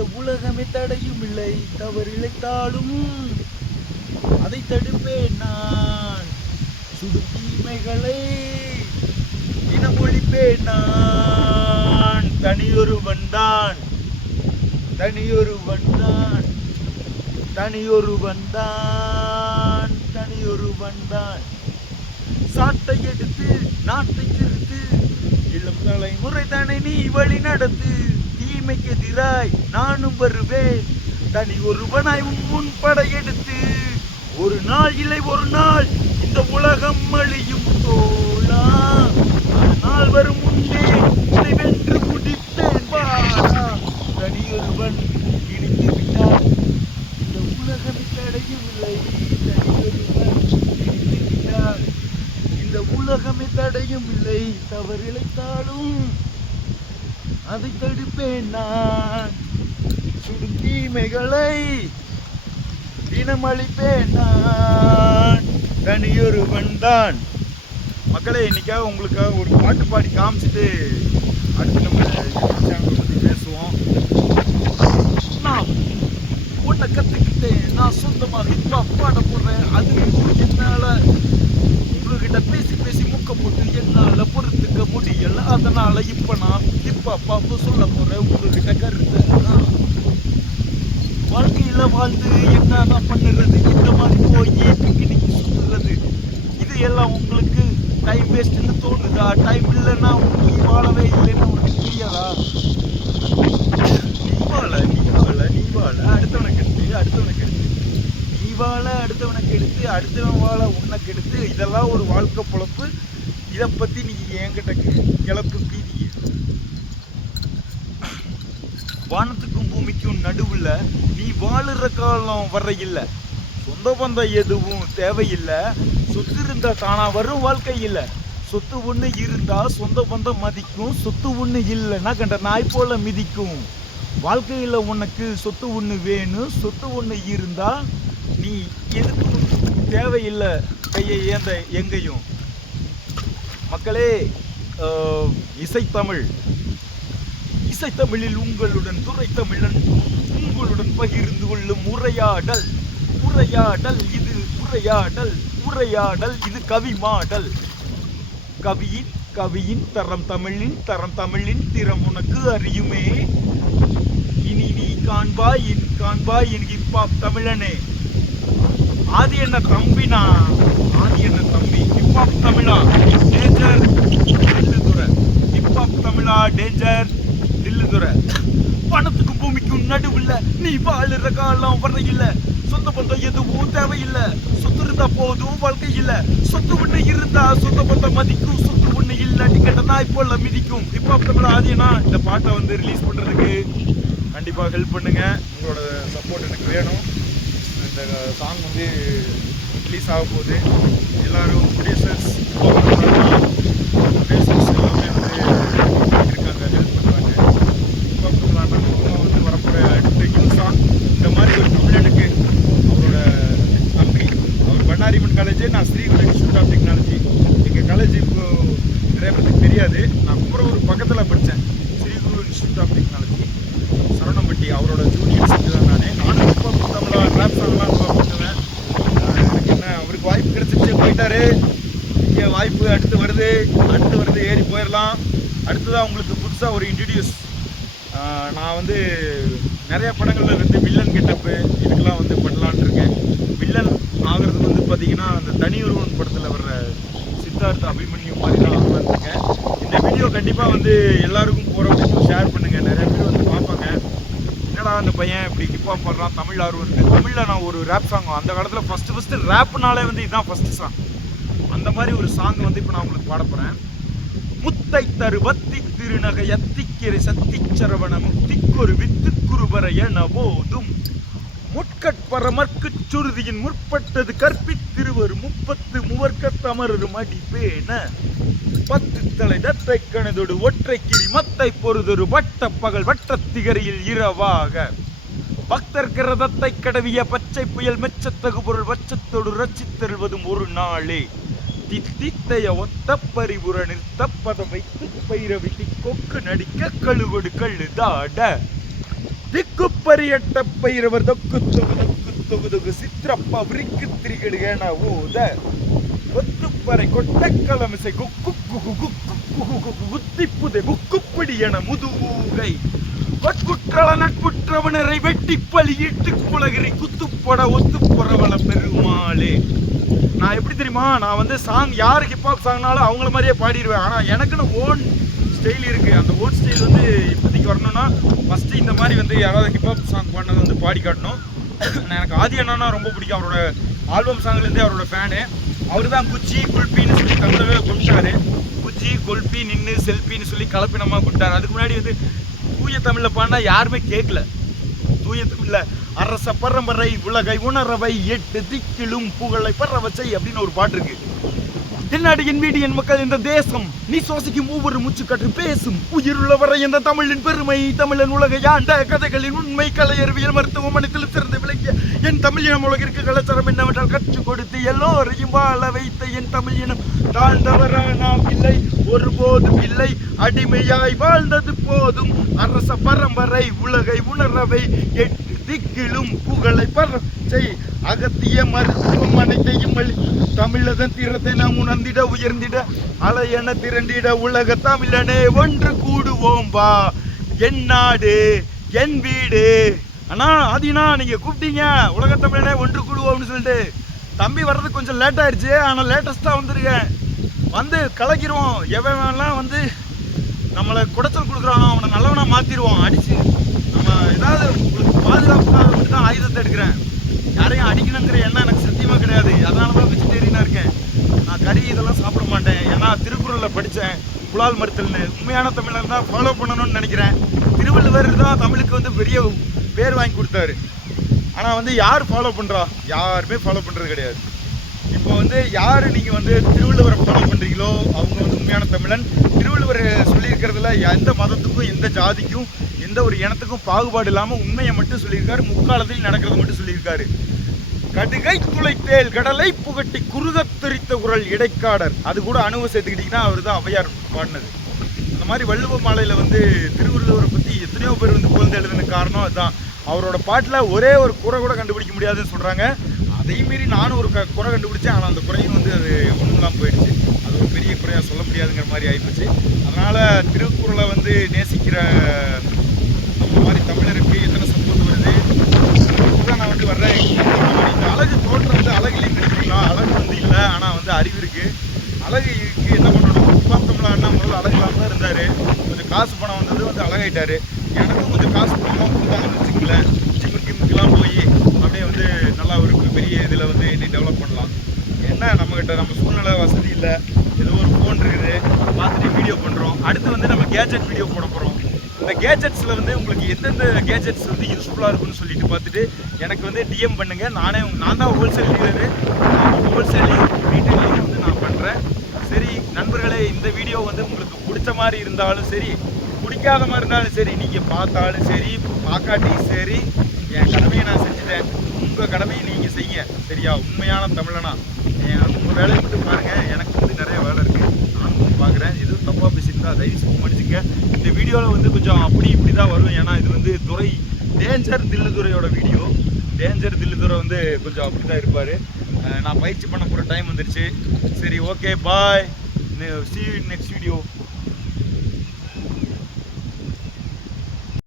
இந்த உலகமே தடையும் இல்லை, தவறு இழைத்தாலும் அதை தடுப்பேன் நான். சுடும் தீமைகளை இனமொழிப்பேன் நான். தனியொருவன் தான், தனியொருவன் தான், தனியொருவன் தான், தனியொருவன் தான். சாட்டை எடுத்து நாட்டை திருத்து, இளம் தலைமுறை தானே நீ வழி நடத்து. தீமைக்கு எதிராய் நானும் வருவேன், தனி ஒருவனாய் உன் படையெடுத்து. ஒரு நாள் இல்லை ஒரு நாள் இந்த உலகம் அழியும் தோழா, நாள் வரும் முன்னே இதை வென்று முடிப்பேன் வாடா. தனியொருவன் இணைந்து விட்டார், இந்த உலகம் தடையும் இல்லை. தனியொருவன் இணைந்து விட்டார், இந்த உலகமே தடையும் இல்லை. தவறு இழைத்தாலும் அதை தடுப்பேன் நான். சுடும் தீமைகளை தினமளிப்பேன் நான். தனியொருவன் தான். மக்களே, இன்னைக்காக உங்களுக்காக ஒரு பாட்டு பாடி காமிச்சிட்டு அடுத்து நம்ம யூடியூப் சேனலை பற்றி பேசுவோம். நான் உன்னை கற்றுக்கிட்டேன், நான் சொந்தமாக இப்போ பாட போடுறேன். அது என்னால் உங்ககிட்ட பேசி பேசி முக்க போட்டு என்னால் பொறுத்துக்க முடியல. அதனால இப்போ நான் பாப்பு சொல்ல போறேன் உங்ககிட்ட கருத்தை. வாழ்க்கையில வாழ்ந்து என்ன பண்ணுறது, இந்த மாதிரி போய் பிக்னிக் சுற்றுறது, இது எல்லாம் உங்களுக்கு டைம் வேஸ்ட்னு தோணுதா? டைம் இல்லைன்னா நீ வாழவே இல்லைன்னு உனக்கு தெரியாதா? நீ வாழ நீ வாழ நீ வாழ அடுத்தவனுக்கு எடுத்து, அடுத்தவனுக்கு எடுத்து நீ வாழ அடுத்தவனுக்கு எடுத்து, அடுத்தவன் வாழ உனக்கு எடுத்து. இதெல்லாம் ஒரு வாழ்க்கை பொழப்பு. இதை பற்றி நீ என்கிட்ட கிளப்பு பீதி. வானத்துக்கும் பூமிக்கும் நடுவில் நீ வாழுற காலம் வர இல்லை. சொந்த பந்தம் எதுவும் தேவையில்லை. சொத்து இருந்தா தானா வரும் வாழ்க்கை இல்லை. சொத்து ஒன்று இருந்தா சொந்த பந்தம் மதிக்கும். சொத்து ஒன்று இல்லைன்னா கண்ட நாய் போல மிதிக்கும். வாழ்க்கையில் உனக்கு சொத்து ஒன்று வேணும். சொத்து ஒன்று இருந்தா நீ எதுக்கும் தேவையில்லை கையை ஏந்த எங்கேயும். மக்களே, இசைத்தமிழ், இசைத்தமிழில் உங்களுடன் துறைத்தமிழன் உங்களுடன் பகிர்ந்து கொள்ளும் உரையாடல். உரையாடல் இது உரையாடல், உரையாடல் இது கவி மாடல். கவியின் தரம் தமிழின், தரம் தமிழின் திறம் உனக்கு அறியுமே. இனி நீ காண்பாய் என் ஹிப்ஹாப் தமிழனே. ஆதி என்ன தம்பினா, ஆதி என்ன தம்பி. ஹிப்ஹாப் தமிழா டேஞ்சர் தில்லுதுரை, ஹிப்ஹாப் தமிழா டேஞ்சர் தில்லுதுரை. பணத்துக்கும் பூமிக்கும் நடுவில் நீ வாழுற காலம் வரையில. சொந்த பந்தம் எதுவும் தேவையில்லை. சொத்து இருந்தா போதும் வாழ்க்கை இல்லை. சொத்து ஒண்ணு இருந்தா சொந்த பந்தம் மதிக்கும். சொத்து ஒண்ணு இல்லாட்டி கேட்ட நாய் போல மிதிக்கும். ஹிப்ஹாப் தமிழ் ஆதியனா இந்த பாட்டை வந்து ரிலீஸ் பண்றதுக்கு கண்டிப்பாக ஹெல்ப் பண்ணுங்க. உங்களோட சப்போர்ட் எனக்கு வேணும். இந்த சாங் வந்து ரிலீஸ் ஆக போகுது. எல்லாரும் ப்ரொடியூசர்ஸ் எல்லாமே வந்து இருக்காங்க, ஹெல்ப் பண்ணுவாங்க. வந்து வரப்போகிற அடுத்த நியூ சாங் இந்த மாதிரி ஒரு தமிழனுக்கு அவரோட நன்றி. அவர் பண்ணாரிமன் காலேஜ், நான் ஸ்ரீகுரு இன்ஸ்டியூட் ஆஃப் டெக்னாலஜி. எங்கள் காலேஜ் இப்போ நிறைய பேருக்கு தெரியாது. நான் கும்பரூர் பக்கத்தில் படித்தேன். Sri Guru institute of technology Saravanampatti. அவரோட ஜூனியர் செஞ்சு தான் நானும் இப்போ தமிழா ரேப் சாங்லாம் பண்ணுவேன். எனக்கு என்ன, அவருக்கு வாய்ப்பு கிடைச்சிச்சு, போயிட்டாரு. இங்கே வாய்ப்பு அடுத்து வருது ஏறி போயிடலாம். அடுத்ததான் உங்களுக்கு புதுசாக ஒரு இன்ட்ரடியூஸ். நான் வந்து நிறைய படங்களில் வந்து வில்லன் கெட்டப்பு இதுக்கெல்லாம் வந்து பண்ணலான் இருக்கேன். வில்லன் ஆகிறது வந்து பார்த்தீங்கன்னா அந்த தனியொருவன் படத்தில் வர்ற சித்தார்த்த அபிமன்யு மாதிரி தான் ஆகலான்னு இருக்கேன். இந்த வீடியோ கண்டிப்பாக வந்து எல்லாருக்கும் போகிற வரைக்கும் ஷேர் பண்ணுங்கள். நிறைய பேர் வந்து பார்ப்பாங்க, என்னடா அந்த பையன் இப்படி ஹிப்ஹாப் பாடுறான், தமிழ் ஆர்வம் இருக்குது. தமிழில் நான் ஒரு ரேப் சாங் அந்த காலத்தில் ஃபஸ்ட்டு ரேப்புனாலே வந்து இதுதான் ஃபஸ்ட்டு சாங். அந்த மாதிரி ஒரு சாங் வந்து இப்போ நான் உங்களுக்கு பாட போகிறேன். முத்தை தரு வத்தி திருநகை அத்திக்கிரை சத்திச்சரவண முக்திக்கொரு வித்து குருபர என போதும் முட்கட்பரமர்க்கு சுருதியின் முற்பட்டது கற்பித்திருவர் 30 மூவர்க்க தமரரும் அடிப்பேன 10 தலை தத்தை கணதொடு ஒற்றைக்கிரி மத்தை பொறுதொரு வட்ட பகல் வட்டத்திகரையில் இரவாக பக்தர் கிரதத்தை கடவிய பச்சை புயல் மெச்சத்தகு பொருள் வச்சத்தோடு ரச்சித்தருவதும் ஒரு நாளே. தித்தைய ஒத்த பரிபுர நிறுத்த பத வைத்து பைரவிட்டி கொக்கு நடிக்க கழுகொடு கழுதாட திக்குப்பரியட்ட பைரவர் தொக்கு சித்திரப்பா விரிக்கு திரிகடுகேன ஊத கொத்துப்பறை கொட்டக்கலமிசை குத்திப்புதை புக்குப்பிடி என முதுகை கொட்குற்றள நட்புற்றவனரை வெட்டி பலியிட்டு குலகிரி குத்துப்பட ஒத்துப்புறவள பெருமாளே. நான் எப்படி தெரியுமா, நான் வந்து சாங் யார் ஹிப்ஹாப் சாங்னாலும் அவங்கள மாதிரியே பாடிடுவேன். ஆனால் எனக்குன்னு ஓன் ஸ்டைல் இருக்குது. அந்த ஓன் ஸ்டைல் வந்து இப்போதைக்கு வரணும்னா ஃபஸ்ட்டு இந்த மாதிரி வந்து யாராவது ஹிப்ஹாப் சாங் பாடினது வந்து பாடி காட்டணும். எனக்கு ஆதி அண்ணா ரொம்ப பிடிக்கும். அவரோட ஆல்பம் சாங்லேருந்தே அவரோட ஃபேனு. அவர் தான் குச்சி குல்பின்னு சொல்லி தமிழவே கொண்டாரு. குச்சி கொல்பி நின்று செல்பின்னு சொல்லி கலப்பினமாக கொண்டாரு. அதுக்கு முன்னாடி வந்து தூய தமிழில் பாடினா யாருமே கேட்கல. தூய தமிழில் அரச பரம்பரை உலகை உணரவை 8 திக்கிலும் புகழை பரவச்சை அப்படின்னு ஒரு பாட்டு இருக்கு. தென்னாடு என் வீடு என் மக்கள் இந்த தேசம், நீ சுவாசிக்கும் ஒவ்வொரு மூச்சுக்காற்று பேசும் உயிருள்ளவரை இந்த தமிழின் பெருமை, தமிழன் உலகை ஆண்ட கதைகளின் உண்மை, கலை அறிவியல் மருத்துவம் அனைத்திலும் சிறந்து விளங்கிய என் தமிழ் இனம் உலகிற்கு கலாச்சாரம் என்னவென்றால் கற்றுக் கொடுத்து எல்லோரையும் வாழ வைத்த என் தமிழ் இனம் தாழ்ந்தவரா நாம் இல்லை, ஒருபோதும் இல்லை, அடிமையாய் வாழ்ந்தது போதும், அரச பரம்பரை உலகை உணரவை 8 திக்கிலும் புகழை பரவச்சை, அகத்திய மருத்துவம் அனைத்தையும் தமிழதன் தீரத்தை நாம் உணர்ந்திட உயர்ந்திட அலையென திரண்டிட உலக தமிழனே ஒன்று கூடுவோம் வா, என் நாடு என் வீடு. அண்ணா ஆதினா நீங்க கூப்பிட்டீங்க உலக தமிழனே ஒன்று கூடுவோம்னு சொல்லிட்டு. தம்பி வர்றதுக்கு கொஞ்சம் லேட் ஆயிடுச்சு, ஆனால் லேட்டஸ்டா வந்திருக்கேன். வந்து கலக்கிடுவோம். எவன்லாம் வந்து நம்மளை குடைச்சல் கொடுக்குறானோ அவனை நல்லவனா மாத்திடுவோம். அடிச்சு நம்ம ஏதாவது உங்களுக்கு பாதுகாப்புக்காக தான் ஆயுதத்தை எடுக்கிறேன். யாரையும் அடிக்கணுங்கிற எண்ணம் எனக்கு சத்தியமாக கிடையாது. அதனால தான் வெஜிடேரியனாக இருக்கேன். நான் கறி இதெல்லாம் சாப்பிட மாட்டேன். ஏன்னா திருக்குறளில் படித்தேன் புலால் மறுத்தல்னு. உண்மையான தமிழர் தான் ஃபாலோ பண்ணணும்னு நினைக்கிறேன். திருவள்ளுவர் தான் தமிழுக்கு வந்து பெரிய பேர் வாங்கி கொடுத்தாரு. ஆனால் வந்து யார் ஃபாலோ பண்ணுறா? யாருமே ஃபாலோ பண்ணுறது கிடையாது. இப்போ வந்து யார் நீங்கள் வந்து திருவள்ளுவரை ஃபாலோ பண்ணுறீங்களோ அவங்க வந்து உண்மையான தமிழன். திருவள்ளுவர் சொல்லியிருக்கிறதுல எந்த மதத்துக்கும் எந்த ஜாதிக்கும் எந்த ஒரு இனத்துக்கும் பாகுபாடு இல்லாமல் உண்மையை மட்டும் சொல்லியிருக்காரு. முக்காலத்தில் நடக்கிறத மட்டும் சொல்லியிருக்காரு. கடுகை துளைத்தேல் கடலை புகட்டி குறுகத் தெரித்த குரல் இடைக்காடர், அது கூட அணுவை சேர்த்துக்கிட்டிங்கன்னா அவர் தான் ஔவையார் பாடினது. அந்த மாதிரி வள்ளுவ மாலையில் வந்து திருவள்ளுவரை பற்றி எத்தனையோ பேர் வந்து புகழ்ந்து எழுதுன காரணம் அதுதான். அவரோட பாட்டில் ஒரே ஒரு குறை கூட கண்டுபிடிக்க முடியாதுன்னு சொல்கிறாங்க. அதையும் மீறி நானும் ஒரு குறை கண்டுபிடிச்சேன். ஆனால் அந்த குறையும் வந்து அது ஒன்றுலாம் போயிடுச்சு. அது ஒரு பெரிய குறையாக சொல்ல முடியாதுங்கிற மாதிரி ஆகிப்போச்சு. அதனால் திருக்குறளை வந்து நேசிக்கிற அந்த மாதிரி தமிழருக்கு எத்தனை சப்போர்ட் வருது தான் நான் வந்து வர்றேன். இந்த அழகு தோற்றம் வந்து அழகு இல்லைன்னு நினைக்கிறீங்களா? அழகு வந்து இல்லை, ஆனால் வந்து அறிவு இருக்குது. அழகு இருக்குது, என்ன பண்ணணும்? பார்த்தோம்னா அண்ணா முதல்ல அழகு இல்லாமல் தான் இருந்தார். கொஞ்சம் காசு பணம் வந்தது வந்து அழகாயிட்டார். எனக்கும் கொஞ்சம் காசு பணமாக கொடுத்தாங்கன்னு வச்சுக்கங்களேன், ஜிம்முக்கெல்லாம் போய் அப்படியே வந்து நல்லா ஒரு பெரிய இதில் வந்து என்னை டெவலப் பண்ணலாம். என்ன நம்மக்கிட்ட நம்ம சூழ்நிலை வசதி இல்லை, ஏதோ ஒரு ஃபோன் இருக்குது, பார்த்துட்டு வீடியோ பண்ணுறோம். அடுத்து வந்து நம்ம கேஜெட் வீடியோ போட போகிறோம். இந்த கேஜெட்ஸில் வந்து உங்களுக்கு எந்தெந்த கேஜெட்ஸ் வந்து யூஸ்ஃபுல்லாக இருக்குன்னு சொல்லிட்டு பார்த்துட்டு எனக்கு வந்து டிஎம் பண்ணுங்கள். நான் தான் ஹோல்சேல் டீலரு. ஹோல்சேல்லையும் ரீட்டைலையும் வந்து நான் பண்ணுறேன். சரி நண்பர்களே, இந்த வீடியோ வந்து உங்களுக்கு பிடிச்ச மாதிரி இருந்தாலும் சரி, பிடிக்காத மாதிரி இருந்தாலும் சரி, நீங்கள் பார்த்தாலும் சரி பார்க்காட்டியும் சரி, என் கடமையை நான் செஞ்சுட்டேன். உங்கள் கடமையை நீங்கள் செய்யுங்க. சரியா? உண்மையான தமிழனா உங்கள் வேலையை மட்டும் பாருங்கள். எனக்கு வந்து நிறைய வேலை இருக்குது, நானும் பார்க்குறேன். எதுவும் தப்பாக பேசியிருந்தா தயவு செய்து மன்னிச்சுங்க. இந்த வீடியோவில் வந்து கொஞ்சம் அப்படி இப்படி தான் வரும். ஏன்னா இது வந்து துறை டேஞ்சர் தில்லுதுரையோட வீடியோ. டேஞ்சர் தில்லுதுரை வந்து கொஞ்சம் அப்படி தான் இருப்பார். நான் பயிற்சி பண்ண போகிற டைம் வந்துருச்சு. சரி, okay, bye. See you in next video.